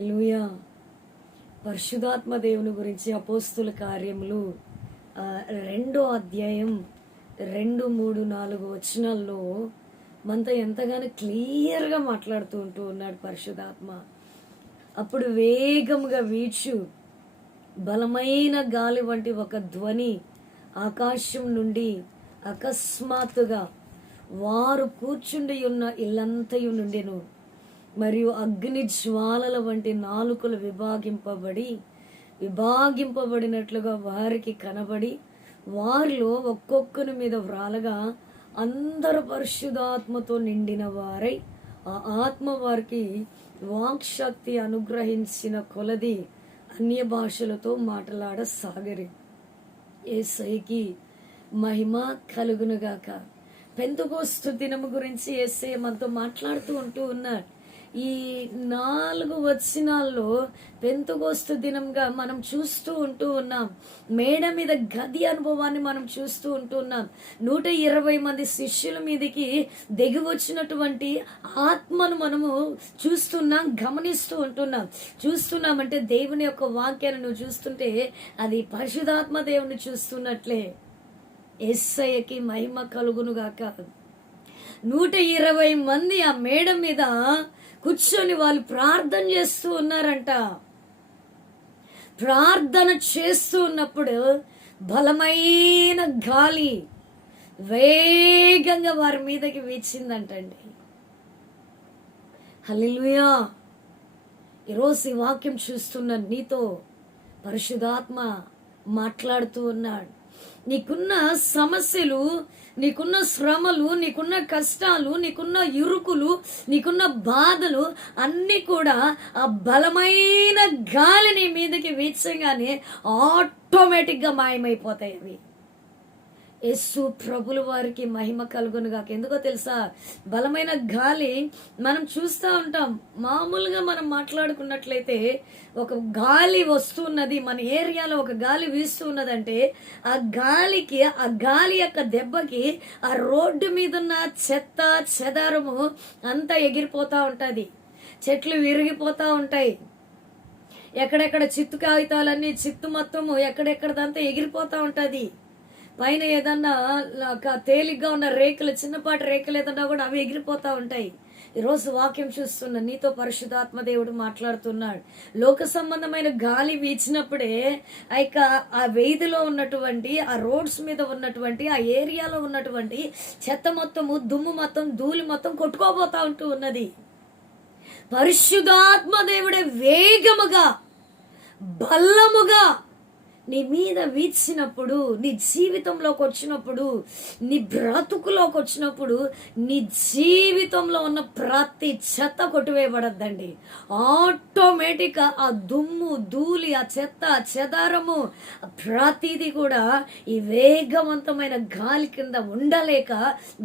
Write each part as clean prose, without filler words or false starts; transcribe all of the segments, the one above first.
హల్లెలూయా. పరిశుద్ధాత్మ దేవుని గురించి అపోస్తుల కార్యములు 2వ అధ్యాయం 2, 3, 4 వచనాల్లో మనతో ఎంతగానో క్లియర్గా మాట్లాడుతూ ఉన్నాడు పరిశుద్ధాత్మ. అప్పుడు వేగముగా వీచు బలమైన గాలి వంటి ఒక ధ్వని ఆకాశం నుండి అకస్మాత్తుగా వారు కూర్చుండి ఉన్న ఇల్లంతయు నుండెను. మరియు అగ్ని జ్వాలల వంటి నాలుకలు విభాగింపబడినట్లుగా వారికి కనబడి వారిలో ఒక్కొక్కరి మీద వ్రాలగా అందరు పరిశుద్ధాత్మతో నిండిన వారై ఆ ఆత్మ వారికి వాక్శక్తి అనుగ్రహించిన కొలది అన్య భాషలతో మాట్లాడసాగరి. యేసయ్యకి మహిమ కలుగునుగాక. పెంతెకోస్తు దినము గురించి యేసయ్య మనతో మాట్లాడుతూ ఉన్నాడు. ఈ 4 వచనాల్లో పెంతెకోస్తు దినంగా మనం చూస్తూ ఉన్నాం. మేడ మీద గది అనుభవాన్ని మనం చూస్తూ ఉన్నాం. 120 మంది శిష్యుల మీదకి దిగి వచ్చినటువంటి ఆత్మను మనము చూస్తున్నామంటే దేవుని యొక్క వాక్యాన్ని నువ్వు చూస్తుంటే అది పరిశుద్ధాత్మ దేవుని చూస్తున్నట్లే. యేసయ్యకి మహిమ కలుగునుగాక. 120 మంది ఆ మేడ మీద కూర్చొని వాళ్ళు ప్రార్థన చేస్తూ ఉన్నారంట. ప్రార్థన చేస్తూ ఉన్నప్పుడు బలమైన గాలి వేగంగా వారి మీదకి వీచిందంటండి. హల్లెలూయా. ఈరోజు ఈ వాక్యం చూస్తున్న నీతో పరిశుద్ధాత్మ మాట్లాడుతూ ఉన్నాడు. నీకున్న సమస్యలు, నీకున్న శ్రమలు, నీకున్న కష్టాలు, నీకున్న ఇరుకులు, నీకున్న బాధలు అన్నీ కూడా ఆ బలమైన గాలి నీ మీదకి వీచగానే ఆటోమేటిక్గా మాయమైపోతాయి అవి. యేసు ప్రభుల వారికి మహిమ కలుగునుగాక. ఎందుకో తెలుసా, బలమైన గాలి మనం చూస్తూ ఉంటాం. మామూలుగా మనం మాట్లాడుకున్నట్లయితే ఒక గాలి వస్తున్నది, మన ఏరియాలో ఒక గాలి వీస్తున్నదంటే ఆ గాలి యొక్క దెబ్బకి ఆ రోడ్డు మీద ఉన్న చెత్త చెదారము అంతా ఎగిరిపోతూ ఉంటుంది. చెట్లు విరిగిపోతూ ఉంటాయి. ఎక్కడెక్కడ చిత్తు కాగితాలన్నీ చిత్తు మొత్తము ఎక్కడెక్కడదంతా ఎగిరిపోతూ ఉంటుంది. పైన ఏదన్నా తేలిగ్గా ఉన్న రేకులు, చిన్నపాటి రేకులు ఏదన్నా కూడా అవి ఎగిరిపోతూ ఉంటాయి. ఈరోజు వాక్యం చూస్తున్న నీతో పరిశుద్ధాత్మ దేవుడు మాట్లాడుతున్నాడు. లోక సంబంధమైన గాలి వీచినప్పుడే ఆ వీధిలో ఉన్నటువంటి, ఆ రోడ్స్ మీద ఉన్నటువంటి, ఆ ఏరియాలో ఉన్నటువంటి చెత్త మొత్తము, దుమ్ము మొత్తం, ధూళి మొత్తం కొట్టుకోబోతా ఉన్నది. పరిశుద్ధాత్మ దేవుడే వేగముగా బల్లముగా నీ మీద వీచినప్పుడు, నీ జీవితంలోకి వచ్చినప్పుడు, నీ బ్రతుకులోకి వచ్చినప్పుడు, నీ జీవితంలో ఉన్న ప్రతి చెత్త కొట్టివేయబడద్దండి. ఆటోమేటిక్గా ఆ దుమ్ము, ధూళి, ఆ చెత్త, చెదారము ప్రతిదీ కూడా ఈ వేగవంతమైన గాలి కింద ఉండలేక,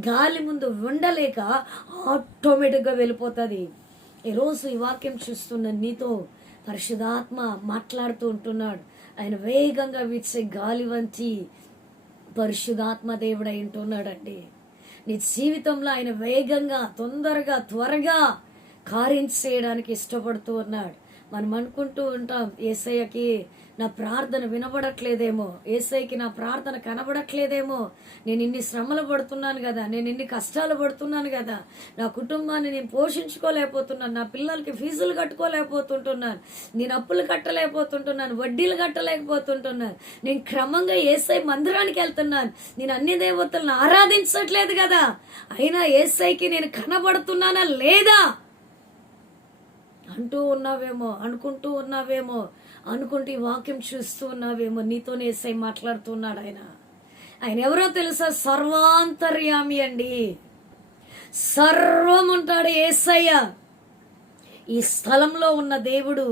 గాలి ముందు ఉండలేక ఆటోమేటిక్గా వెళ్ళిపోతుంది. ఈరోజు ఈ వాక్యం చూస్తున్న నీతో పరిశుద్ధాత్మ మాట్లాడుతూ ఉంటున్నాడు. ఆయన వేగంగా వీచే గాలి వంటి పరిశుద్ధాత్మ దేవుడు అయి ఉంటున్నాడండి. నీ జీవితంలో ఆయన వేగంగా, తొందరగా, త్వరగా కార్యం చేయడానికి ఇష్టపడుతూ ఉన్నాడు. మనం అనుకుంటూ ఉంటాం, యేసయ్యకి నా ప్రార్థన వినబడట్లేదేమో, యేసయ్యకి నా ప్రార్థన కనబడట్లేదేమో, నేను ఇన్ని శ్రమలు పడుతున్నాను కదా, నేను ఇన్ని కష్టాలు పడుతున్నాను కదా, నా కుటుంబాన్ని నేను పోషించుకోలేకపోతున్నాను, నా పిల్లలకి ఫీజులు కట్టుకోలేకపోతుంటున్నాను, నేను అప్పులు కట్టలేకపోతుంటున్నాను, వడ్డీలు కట్టలేకపోతుంటున్నాను, నేను క్రమంగా యేసయ్య మందిరానికి వెళ్తున్నాను, నేను అన్ని దేవతలను ఆరాధించట్లేదు కదా, అయినా యేసయ్యకి నేను కనబడుతున్నానా లేదా అనుకుంటూ ఉన్నావేమో, అనుకుంటూ ఈ వాక్యం చూస్తూ ఉన్నావేమో. నీతోనే యేసయ్య మాట్లాడుతున్నాడు. ఆయన ఎవరో తెలుసా? సర్వాంతర్యామి అండి. సర్వం ఉంటాడు యేసయ్య. ఈ స్థలంలో ఉన్న దేవుడు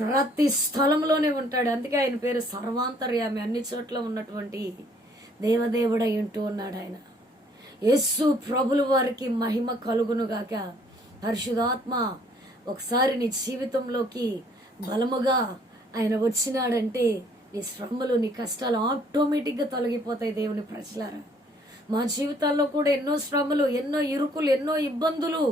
ప్రతి స్థలంలోనే ఉంటాడు. అందుకే ఆయన పేరు సర్వాంతర్యామి. అన్ని చోట్ల ఉన్నటువంటి దేవదేవుడు అయి ఉంటూ ఉన్నాడు ఆయన. యేసు ప్రభుల వారికి మహిమ కలుగునుగాక. పరిశుద్ధాత్మ ఒకసారి నీ జీవితంలోకి బలముగా ఆయన వచ్చినాడంటే నీ శ్రమలు, నీ కష్టాలు ఆటోమేటిక్గా తొలగిపోతాయి. దేవుని ప్రజలారా, మా జీవితాల్లో కూడా ఎన్నో శ్రమలు, ఎన్నో ఇరుకులు, ఎన్నో ఇబ్బందులు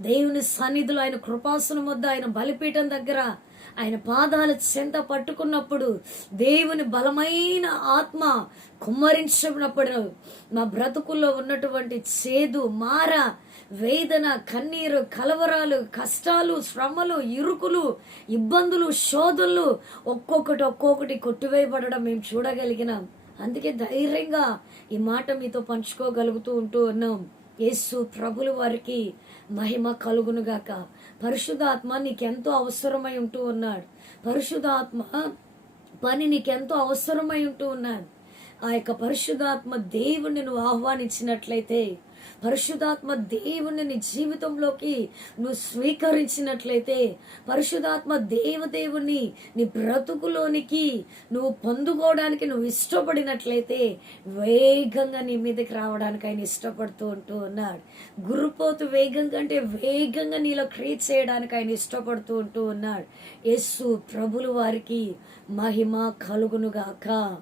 దేవుని సన్నిధిలో ఆయన కృపాసనం వద్ద ఆయన బలిపీఠం దగ్గర ఆయన పాదాల చెంత పట్టుకున్నప్పుడు దేవుని బలమైన ఆత్మ కుమ్మరించినప్పుడు మా బ్రతుకుల్లో ఉన్నటువంటి చేదు, మార, వేదన, కన్నీరు, కలవరాలు, కష్టాలు, శ్రమలు, ఇరుకులు, ఇబ్బందులు, శోధనలు ఒక్కొక్కటి కొట్టివేయబడడం మేము చూడగలిగినాం. అందుకే ధైర్యంగా ఈ మాట మీతో పంచుకోగలుగుతూ ఉన్నాం. యేసు ప్రభుల వారికి మహిమ కలుగునుగాక. పరిశుద్ధాత్మ నీకెంతో అవసరమై ఉన్నాడు. పరిశుద్ధాత్మ పని నీకెంతో అవసరమై ఉన్నాడు. ఆ యొక్క పరిశుద్ధాత్మ దేవుణ్ణి నువ్వు ఆహ్వానించినట్లయితే, పరిశుద్ధాత్మ దేవుణ్ణి నీ జీవితంలోకి నువ్వు స్వీకరించినట్లయితే, పరిశుద్ధాత్మ దేవుణ్ణి నీ బ్రతుకులోనికి నువ్వు పొందుకోవడానికి నువ్వు ఇష్టపడినట్లయితే వేగంగా నీ మీదకి రావడానికి ఆయన ఇష్టపడుతూ ఉన్నాడు. గురుపోతు వేగం కంటే వేగంగా నీలో క్రియేట్ చేయడానికి ఆయన ఇష్టపడుతూ ఉన్నాడు. యేసు ప్రభుల వారికి మహిమ కలుగునుగాక.